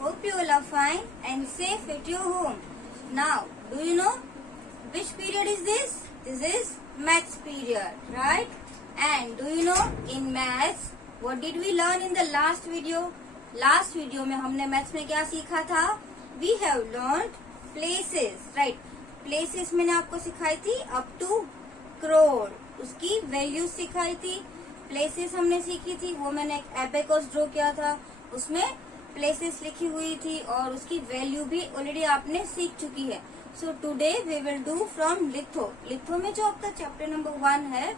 Hope you all are fine and safe at your home. Now, do you know which period is this? This is maths period, right? And do you know in maths what did we learn in the last video? Last video में हमने maths में क्या सीखा था? We have learned places, right? Places मैंने आपको सिखाई थी up to crore, उसकी वैल्यू सिखाई थी. प्लेसेस हमने सीखी थी, वो मैंने एक एबेकस ड्रॉ किया था, उसमें प्लेसेस लिखी हुई थी और उसकी वैल्यू भी ऑलरेडी आपने सीख चुकी है. So today we will do from litho. Litho में जो आपका चैप्टर नंबर 1 है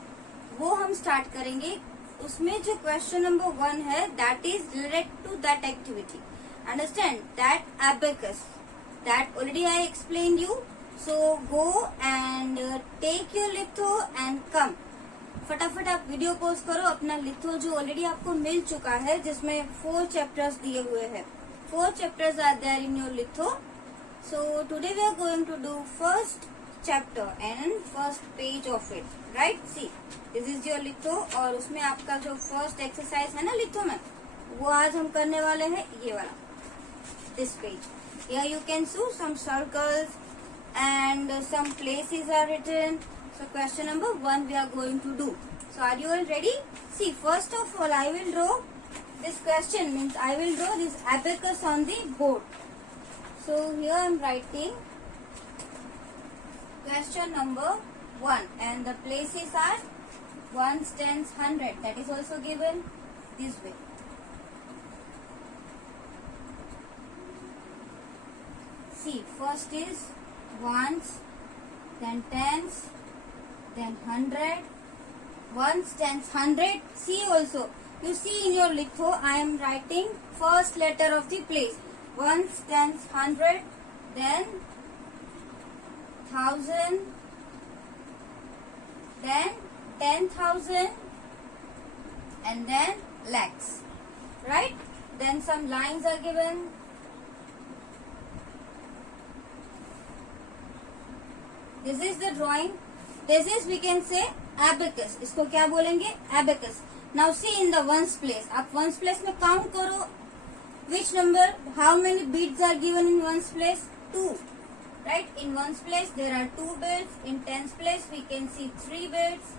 वो हम स्टार्ट करेंगे. उसमें जो क्वेश्चन नंबर 1 है that is related to that activity. Understand that abacus that already I explain you. So go and take your litho and come. फटाफट आप वीडियो पॉज करो. अपना लिथो जो ऑलरेडी आपको मिल चुका है जिसमें 4 चैप्टर्स दिए हुए हैं. 4 chapters are there in your litho. So today we are going to do first chapter and first page of it. Right, see this is your litho और उसमें आपका जो फर्स्ट एक्सरसाइज है ना लिथो में, वो आज हम करने वाले हैं ये वाला, this page. Here you can see some circles and some places are written. So question number 1 we are going to do. So are you all ready? See, first of all I will draw this question, means I will draw this abacus on the board. So here I am writing question number 1 and the places are 1s, 10s, 100. That is also given this way. See, first is 1s, then 10s, then 100, 1s, 10s, 100. See also, you see in your litho I am writing first letter of the place. 1s, 10s, 100, then 1000, then 10,000 and then lakhs. Right? Then some lines are given. This is the drawing. This is we can say abacus. इसको क्या बोलेंगे? Abacus. Now see in the ones place. आप ones place में count करो. Which number? How many beads are given in ones place? 2. Right? In ones place there are 2 beads. In tens place we can see 3 beads.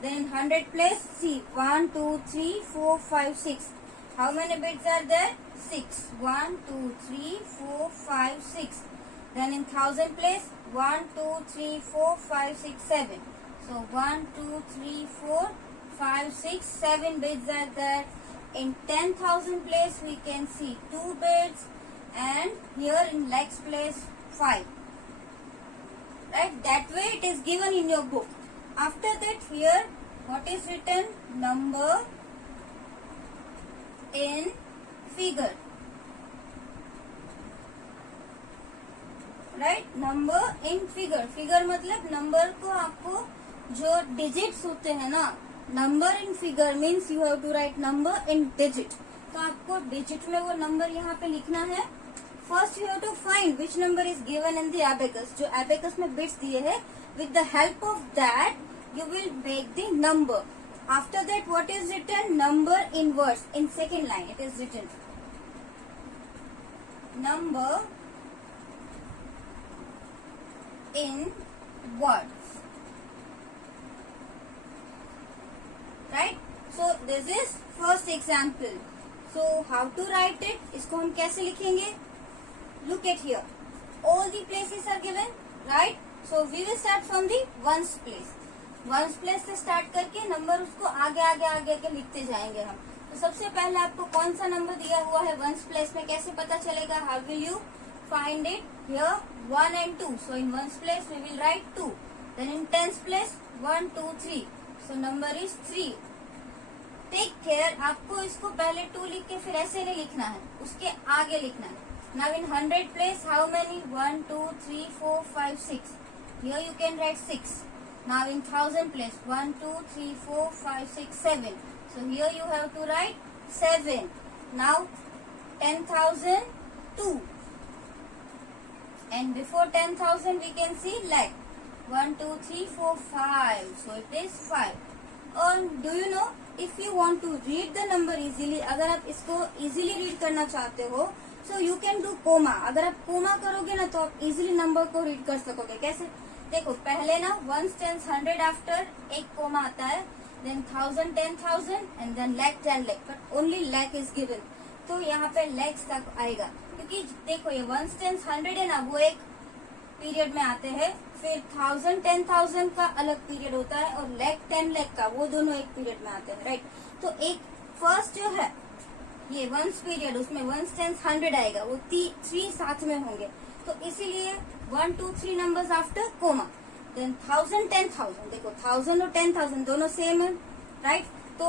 Then in 100 place see 1, 2, 3, 4, 5, 6. How many beads are there? 6. 1, 2, 3, 4, 5, 6. Then in 1000 place 1, 2, 3, 4, 5, 6, 7. So 1, 2, 3, 4, 5, 6, 7 beads are there. In 10,000 place we can see 2 beads and here in lakhs place 5. Right? That way it is given in your book. After that here what is written? Number in figure. Right, number in figure. Figure मतलब number को आपको जो digits होते हैं ना, number in figure means you have to write number in digit. तो आपको digit में वो नंबर यहाँ पे लिखना है. First you have to find which number is given in the abacus. जो एबेकस में बिट्स दिए हैं, with the help of that you will make the number. After that what is written? Number in words. In second line it is written number in words. Right? So this is first example. So how to write it? इसको हम कैसे लिखेंगे? Look at here. All the places are given. Right? So we will start from the ones place. ones place से start करके number उसको आगे आगे आगे के लिखते जाएंगे हम. तो सबसे पहले आपको कौन सा नंबर दिया हुआ है ones place में कैसे पता चलेगा? How will you find it? Here 1 and 2. So in ones place we will write 2. Then in tens place 1, 2, 3. So number is 3. Take care, आपको इसको पहले 2 लिख के फिर ऐसे नहीं लिखना है, उसके आगे लिखना है. Now in 100 place how many? 1, 2, 3, 4, 5, 6. Here you can write 6. Now in 1000 place 1, 2, 3, 4, 5, 6, 7. So here you have to write 7. Now 10,000 2. And before 10,000 we can see lakh. 1, 2, 3, 4, 5. So it is 5. And do you know, if you want to read the number easily, अगर आप इसको easily read करना चाहते हो so you can do comma. अगर आप coma करोगे ना तो आप इजिली नंबर को रीड कर सकोगे. कैसे? देखो पहले ना 1s 10s 100 आफ्टर एक कोमा आता है, then 1000 10,000 and then lakh 10 lakh, but only lakh is given. तो यहाँ पे lakhs तक आएगा, क्योंकि देखो ये 1s 10s 100 है ना, वो एक पीरियड में आते हैं. फिर 1000 10,000 का अलग पीरियड होता है और lakh 10 lakh का, वो दोनों एक पीरियड में आते हैं. राइट. तो एक फर्स्ट जो है ये 1s पीरियड, उसमें 1s 10s 100 आएगा, वो 3 साथ में होंगे. तो इसीलिए 1 2 3 नंबर्स आफ्टर कोमा. देन 1000 10,000, देखो 1000 और 10,000 दोनों सेम है. राइट. तो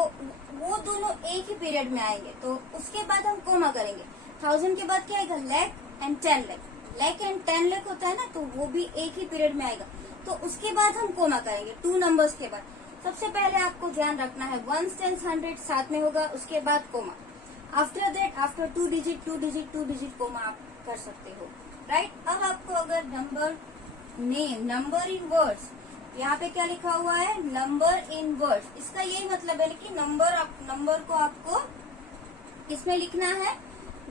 वो दोनों एक ही पीरियड में आएंगे. तो उसके बाद हम कोमा करेंगे. 1000 के बाद क्या आएगा? lakh and 10 lakh. lakh and 10 lakh होता है ना, तो वो भी एक ही पीरियड में आएगा. तो उसके बाद हम कोमा करेंगे 2 नंबर्स के बाद. सबसे पहले आपको ध्यान रखना है 1s 10s 100 साथ में होगा, उसके बाद comma. After that after 2 digit comma आप कर सकते हो. राइट. अब आपको अगर number name, number in words, यहाँ पे क्या लिखा हुआ है? Number in words. इसका यही मतलब है कि नंबर को आपको किसमें लिखना है?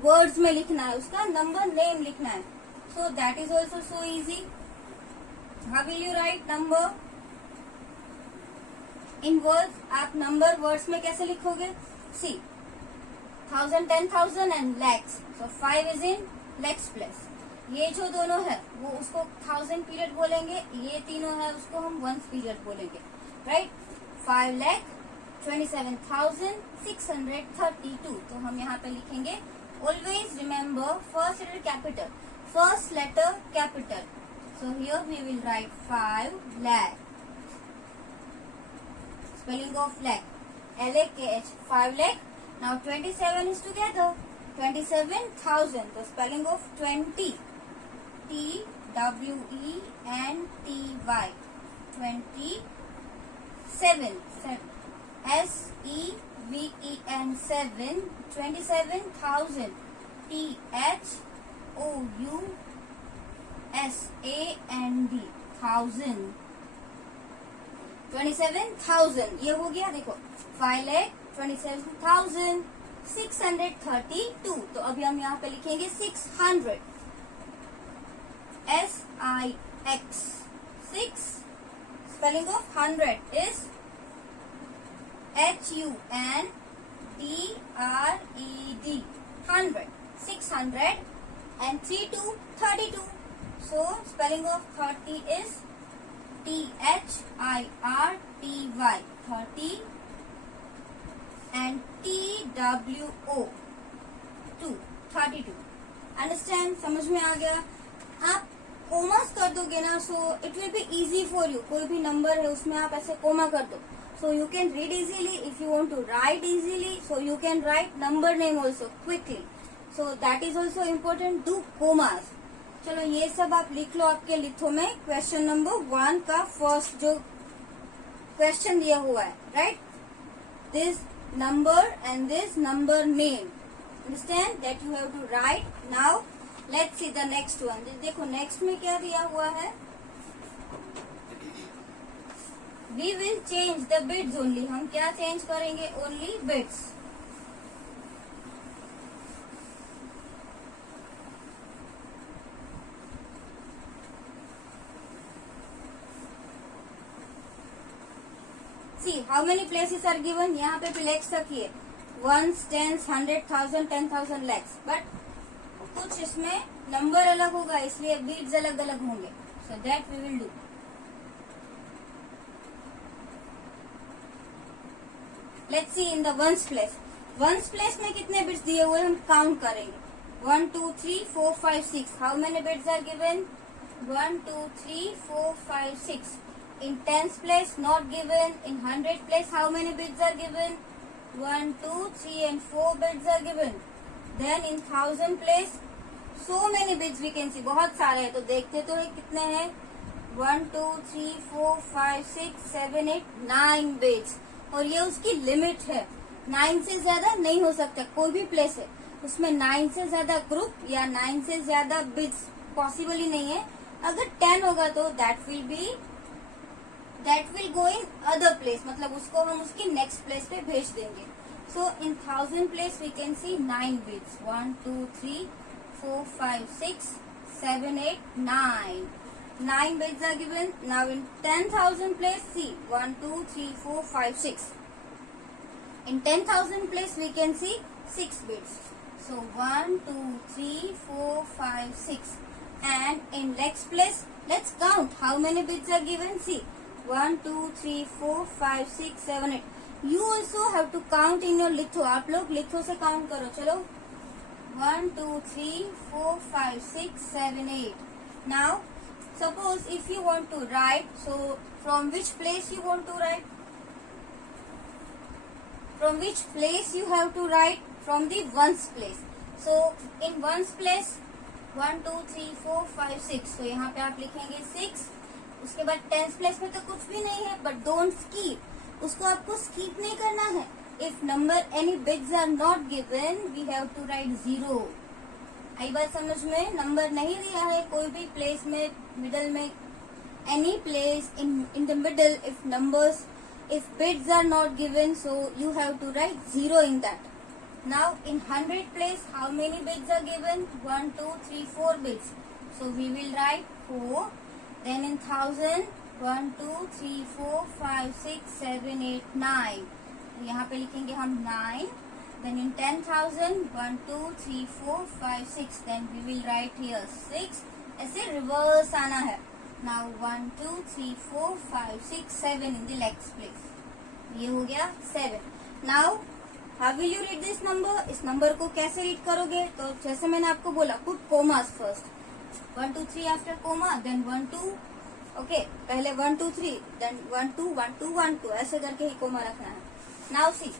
वर्ड्स में लिखना है. उसका नंबर नेम लिखना है. सो that is also so easy. How will you right number in words? आप नंबर वर्ड्स में कैसे लिखोगे? सी 1000 10,000 and lakhs. So 5 is in lakhs place. ये जो दोनों है वो उसको 1000 पीरियड बोलेंगे, ये तीनों है उसको हम 1s पीरियड बोलेंगे. राइट. 5 lakh 27,632. तो हम यहाँ पे लिखेंगे always remember first letter capital, first letter capital. So here we will write 5 lakh. Spelling of lakh, LAKH, 5 lakh. Now 27 is together, 27,000. The spelling of 20, TWENTY, 27, SEVEN, 7, 27,000, THOUSAND, 1000. 27,000 ये हो गया. देखो 5 lakh 27,632. तो अभी हम यहाँ पे लिखेंगे 600, SIX, 6. Spelling of 100 is HUNDRED, 100. 600 and 3 2 32. So spelling of 30 is THIRTY, 30, and TWO, 32. Understand? समझ में आ गया? आप कोमास कर दोगे ना, so it will be easy for you. कोई भी नंबर है उसमें आप ऐसे कोमा कर दो, so you can read easily. If you want to write easily, so you can write number name also quickly. So that is also important. Do commas. चलो ये सब आप लिख लो आपके लिथो में. क्वेश्चन नंबर 1 का फर्स्ट जो क्वेश्चन दिया हुआ है. Right. This number and this number name. Understand that you have to write. Now let's see the next one. देखो नेक्स्ट में क्या दिया हुआ है. We will change the bits only. हम क्या चेंज करेंगे? Only bits. See how many places are given. यहाँ पे भी lakhs रखिए. 1s 10s 100 1000 10,000 lakhs. बट कुछ इसमें नंबर अलग होगा, इसलिए बीट्स अलग अलग होंगे. So that we will do. Let's see in the 1s place. 1s place में कितने बिट्स दिए हुए हम काउंट करेंगे. 1 2 3 4 5 6. How many bits are given? 1 2 3 4 5 6. In 10s place not given. In 100 place how many bits are given? 1 2 3 and 4 bits are given. Then in 1000 place so many bits we can see. बहुत सारे हैं. तो देखते तो है कितने हैं. 1 2 3 4 5 6 7 8 9 bits. और ये उसकी लिमिट है. 9 से ज्यादा नहीं हो सकता. कोई भी प्लेस है उसमें 9 से ज्यादा ग्रुप या 9 से ज्यादा बिट्स पॉसिबल ही नहीं है. अगर 10 होगा तो that will go in other place. मतलब उसको हम उसकी नेक्स्ट प्लेस पे भेज देंगे. So in 1000 place we can see 9 bits. 1 2 3 4, 5, 6, 7, 8, 9. 9 bits are given. Now in 10,000 place, see 1, 2, 3, 4, 5, 6. In 10,000 place we can see 6 bits. So 1, 2, 3, 4, 5, 6. And in lakhs place, let's count how many bits are given. See 1, 2, 3, 4, 5, 6, 7, 8. You also have to count in your litho. आप लोग litho से count करो. चलो 1, 2, 3, 4, 5, 6, 7, 8. Now suppose if you want to write, so from which place you want to write? From which place you have to write? From the ones place. So in ones place 1, 2, 3, 4, 5, 6. तो यहाँ पे आप लिखेंगे 6. उसके बाद tens place में तो कुछ भी नहीं है, बट डोंट स्कीप. उसको आपको स्कीप नहीं करना है. If number any bits are not given, we have to write 0. आई बात समझ में? नंबर नहीं दिया है कोई भी प्लेस में, मिडल में, any place in the middle. If numbers, if bits are not given, so you have to write 0 in that. Now in 100 place, how many bits are given? 1, 2, 3, 4 bits. So we will write 4. Then in 1000, 1, 2, 3, 4, 5, 6, 7, 8, 9. यहाँ पे लिखेंगे हम 9. Then in 10,000, 1, 2, 3, 4, 5, 6. Then we will write here 6. ऐसे reverse आना है. Now 1, 2, 3, 4, 5, 6, 7 in the lakhs place. ये हो गया 7. Now how will you read this number? इस नंबर को कैसे रीड करोगे? तो जैसे मैंने आपको बोला, put commas first. 1, 2, 3 after comma, then 1, 2. Okay, पहले 1, 2, 3, then 1, 2, 1, 2, 1, 2. ऐसे करके ही कोमा रखना है. Now see,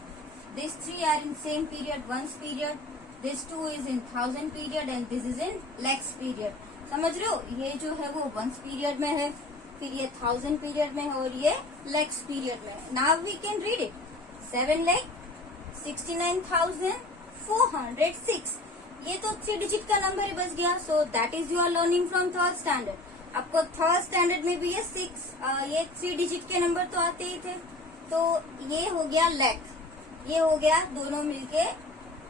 these 3 are in same period, ones period. This 2 is in 1000 period and this is in lakhs period. समझ रहे हो? ये जो है वो वंस पीरियड में है, फिर ये 1000 पीरियड में है और ये लैक्स पीरियड में है. Now we can read it. 7,69,406. ये तो 3 डिजिट का नंबर ही बच गया. So that is you are learning from third standard. आपको थर्ड स्टैंडर्ड में भी ये 3 डिजिट के नंबर तो आते ही थे. तो ये हो गया लैख, ये हो गया दोनों मिलके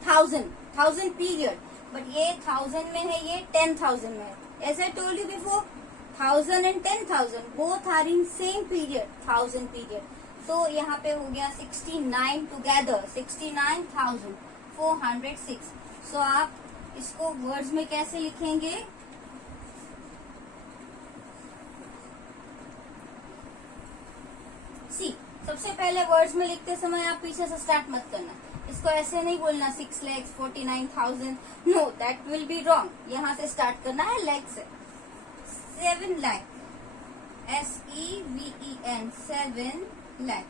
1000 पीरियड. बट ये 1000 में है, ये 10,000 में है. As I told you before, 1000 and 10,000 both are in same period, 1000 period. तो यहाँ पे हो गया 69 together, 69,406. So आप इसको वर्ड्स में कैसे लिखेंगे? सी, सबसे पहले वर्ड्स में लिखते समय आप पीछे से स्टार्ट मत करना. इसको ऐसे नहीं बोलना 6,49,000. No, that will be wrong. यहाँ से स्टार्ट करना है लैख से. 7 lakh, SEVEN, 7 lakh.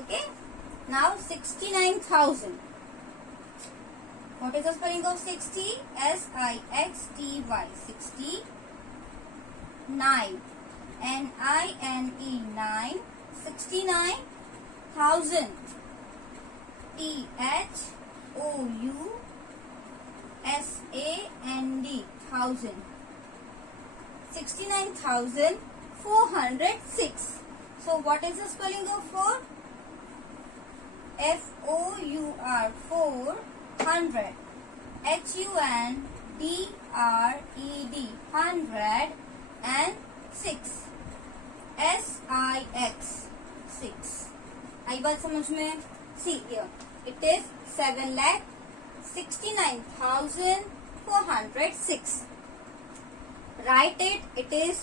Okay. Now 69,000. What is the spelling of 60? SIXTY. 69. NINE, 9. 69,000. THOUSAND, 1000. 69,406. So what is the spelling of 4? FOUR, 400. HUNDRED, 100. And 6. SIX, 6. आई बात समझ में? See here it is 7,69,406. Right it is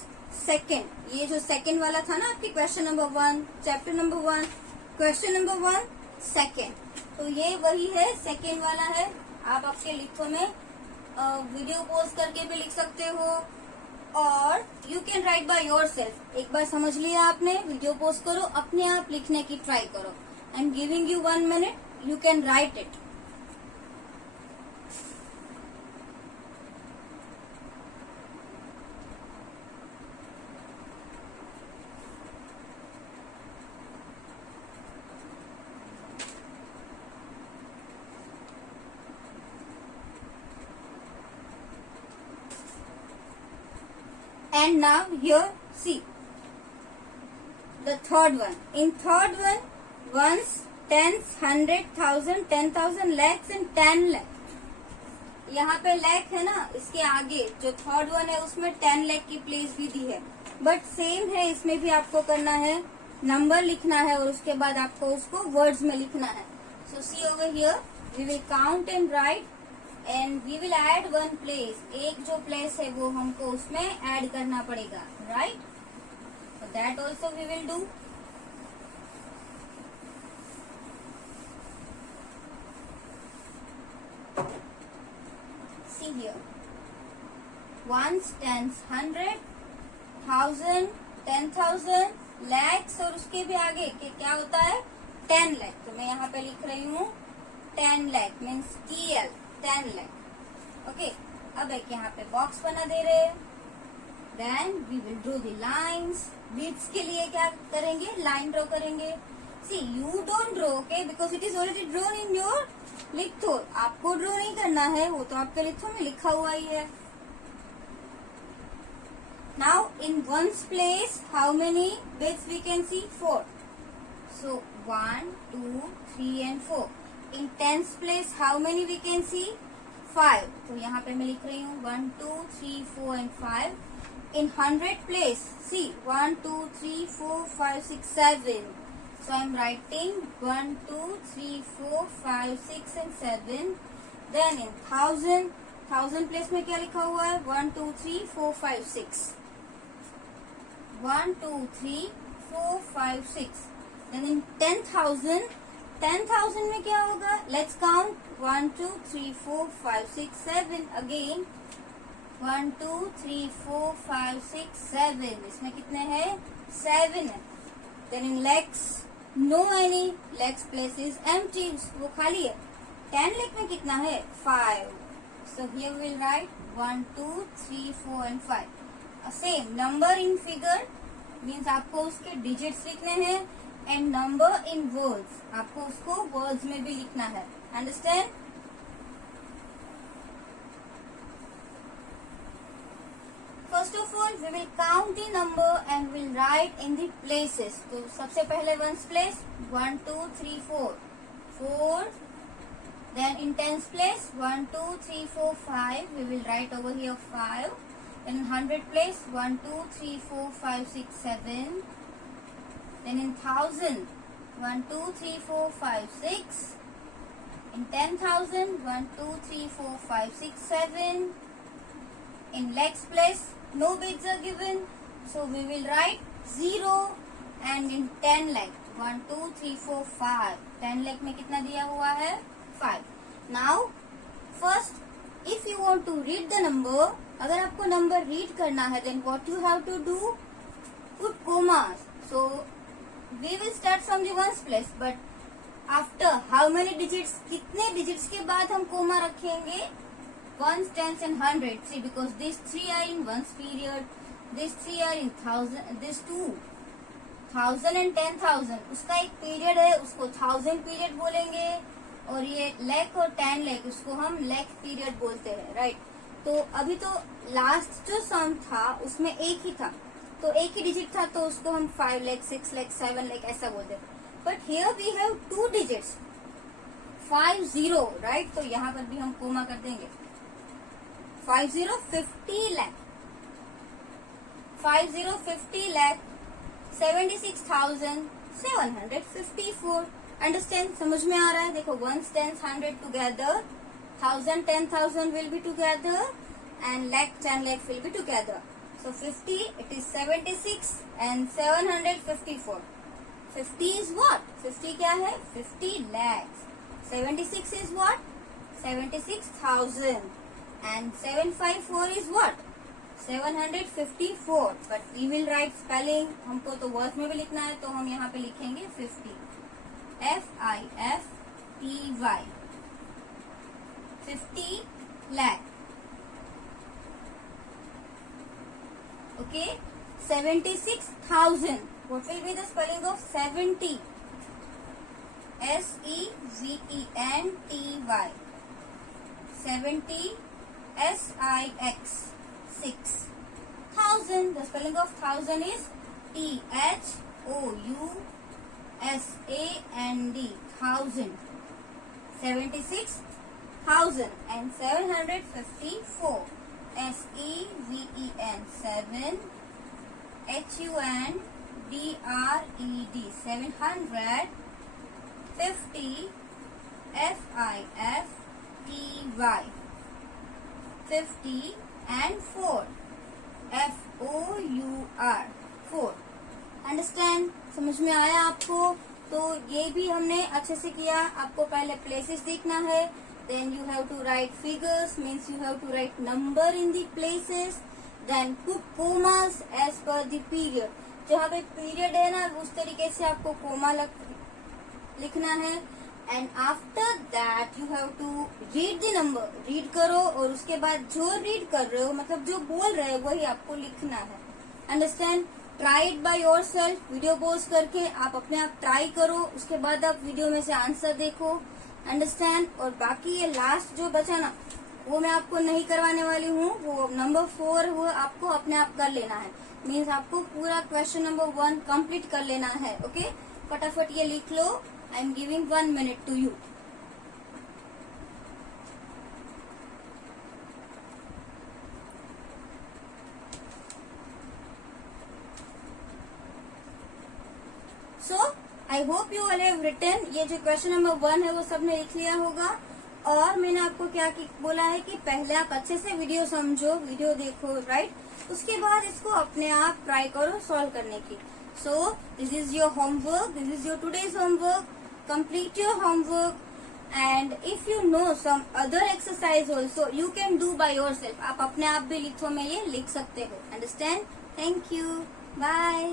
second. ये जो second वाला था ना आपकी question number 1, chapter number 1, question number 1 second. तो ये वही है, सेकेंड वाला है. आप आपके लिखो में वीडियो पोस्ट करके भी लिख सकते हो और you can right by your self. एक बार समझ लिया आपने, वीडियो पोस्ट करो, अपने आप लिखने की ट्राई करो. आई am giving you 1 minute, you can right it. And now here see the third one. In third one, ones, tens, 100,000, 10,000, lakhs and 10 lakh. यहाँ पे लैख है ना, इसके आगे जो थर्ड वन है उसमें 10 लाख की प्लेस भी दी है, बट सेम है इसमें भी आपको करना है, नंबर लिखना है और उसके बाद आपको उसको वर्ड्स में लिखना है. So see over here, we will count and write and we will add one place. एक जो प्लेस है वो हमको उसमें ऐड करना पड़ेगा, right? That also we will do. See here, ones, tens, 100, 1000, 10,000, lakhs और उसके भी आगे के क्या होता है 10 लाख. तो मैं यहाँ पे लिख रही हूँ 10 lakh means TL 10 lakh. Okay, अब एक यहाँ पे बॉक्स बना दे रहे हैं. Then we will draw the lines. Beats के लिए क्या करेंगे, लाइन ड्रॉ करेंगे. See you don't draw, okay, because it is already drawn in your litho. आपको ड्रॉ नहीं करना है, वो तो आपके लिथो में लिखा हुआ ही है. Now in ones place how many bits we can see 4. So 1, 2, 3 and 4. In tens place how many we can see 5. तो यहाँ पे मैं लिख रही हूँ 1, 2, 3, 4 and 5. In 100 place, see 1, 2, 3, 4, 5, 6, 7. So I am writing 1, 2, 3, 4, 5, 6 and 7. Then in 1000 place में क्या लिखा हुआ है 1, 2, 3, 4, 5, 6. 1, 2, 3, 4, 5, 6. Then in 10,000 में क्या होगा, let's count 1, 2, 3, 4, 5, 6, 7 again. 1, 2, 3, 4, 5, 6, 7. इसमें कितने हैं 7 है. Then in lakhs, no any lakhs place is empty, वो खाली है. 10 lakh में कितना है 5. So here we will write 1, 2, 3, 4 and 5. Same number in figure means आपको उसके digits लिखने हैं and number in words, आपको उसको words में भी लिखना है. Understand? First of all, we will count the number and we'll write in the places. तो सबसे पहले ones place 1, 2, 3, 4. 4. Then in tens place 1, 2, 3, 4, 5. We will write over here 5. Then in 100 place 1, 2, 3, 4, 5, 6, 7. Then in 1000 1, 2, 3, 4, 5, 6. In 10,000 1, 2, 3, 4, 5, 6, 7. In lakhs place no bits are given, so we will write 0. And in 10 lakh 1, 2, 3, 4, 5. 10 lakh में कितना दिया हुआ है 5. Now first if you want to read the number, अगर आपको number read करना है then what you have to do, put commas. So we will start from the ones place, but after how many digits, कितने digits के बाद हम coma रखेंगे, ones, tens and 100. See, because these 3 are in ones period, these 3 are in 1000, these 2 1000 and 10,000. उसका एक period है, उसको 1000 period बोलेंगे. और ये लैख और 10 लाख उसको हम लैख पीरियड बोलते हैं, राइट? तो अभी तो लास्ट जो सम था उसमें एक ही था, तो एक ही डिजिट था, तो उसको हम 5 लाख 6 लाख 7 लाख ऐसा बोलते हैं. But here we have 2 digits 50, right? तो यहाँ पर भी हम कोमा कर देंगे 50 50 lakh 50 lakh 76,754. अंडरस्टैंड, समझ में आ रहा है? देखो ones, tens, 100 together, 1000 10,000 will be together and lakh 10 lakh will be together. So 50, it is 76 and 754. 50 is what? 50 क्या है 50 lakhs. 76 is what? 76,000. And 754 is what? 754. But we will write spelling, हमको तो words में भी लिखना है, तो हम यहाँ पे लिखेंगे 50. FIFTY 50 lakh. Okay, 76,000. What will be the spelling of 70? SEVENTY. 70 SIX 6,000. The spelling of thousand is THOUSAND. 76 1000 and 754. SEVEN 7 HUNDRED 750 FIFTY 50 and 4 FOUR 4. Understand? समझ में आया आपको? तो ये भी हमने अच्छे से किया. आपको पहले प्लेसेस देखना है, then you have to write figures, means you have to write number in the places, then put commas as per the period. जहाँ पे पीरियड है ना, उस तरीके से आपको कोमा लिखना है. And after that you have to read the number. Read करो और उसके बाद जो रीड कर रहे हो, मतलब जो बोल रहे हो, वही आपको लिखना है. Understand? Try it by your self. Video pause करके आप अपने आप ट्राई करो, उसके बाद आप वीडियो में से आंसर देखो. अंडरस्टैंड? और बाकी ये लास्ट जो बचा ना, वो मैं आपको नहीं करवाने वाली हूँ. वो नंबर 4 वो आपको अपने आप कर लेना है. मीन्स आपको पूरा क्वेश्चन नंबर 1 कंप्लीट कर लेना है. ओके, फटाफट ये लिख लो. I am giving 1 minute to you. So I hope you all have written. ये जो क्वेश्चन नंबर 1 है वो सबने लिख लिया होगा. और मैंने आपको क्या बोला है कि पहले आप अच्छे से वीडियो समझो, वीडियो देखो, राइट? उसके बाद इसको अपने आप ट्राई करो सॉल्व करने की. So this is your homework, this is your today's homework. Complete your homework and if you know some other exercise also you can do by yourself. आप अपने आप भी लिखो में ये लिख सकते हो. अंडरस्टैंड? Thank you. बाय.